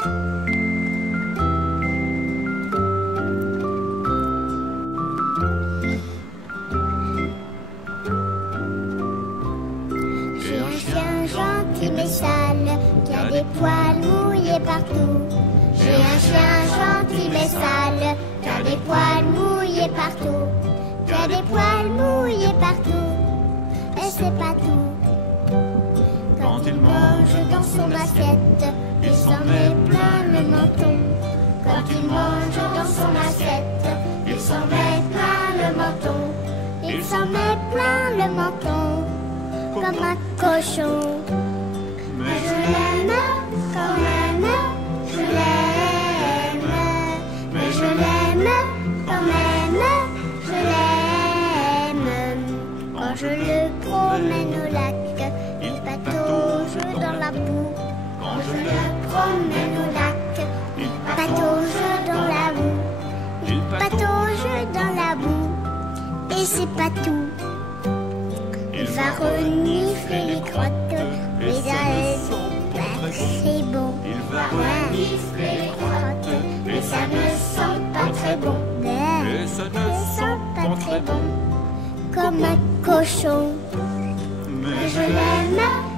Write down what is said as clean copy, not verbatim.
J'ai un chien gentil mais sale qui a des poils mouillés partout. J'ai un chien gentil mais sale qui a des poils mouillés partout. Qui a des poils mouillés partout. Et c'est pas tout. Quand il mange dans son assiette, il s'en met plein le menton. Quand il mange dans son assiette, il s'en met plein le menton. Il s'en met plein le menton, comme un cochon. Mais je l'aime quand même, je l'aime. Mais je l'aime quand même, je l'aime. Quand je le promène au lac, il patauge dans la boue. Quand je le promène au lac, il patauge dans la boue. Il patauge dans la boue. Et c'est pas tout. Il va renifler les crottes, mais elles sont pas très bon. Il va renifler les crottes, mais ça ne sent pas très bon. Mais ça ne sent pas très bon, comme un cochon. Mais je l'aime.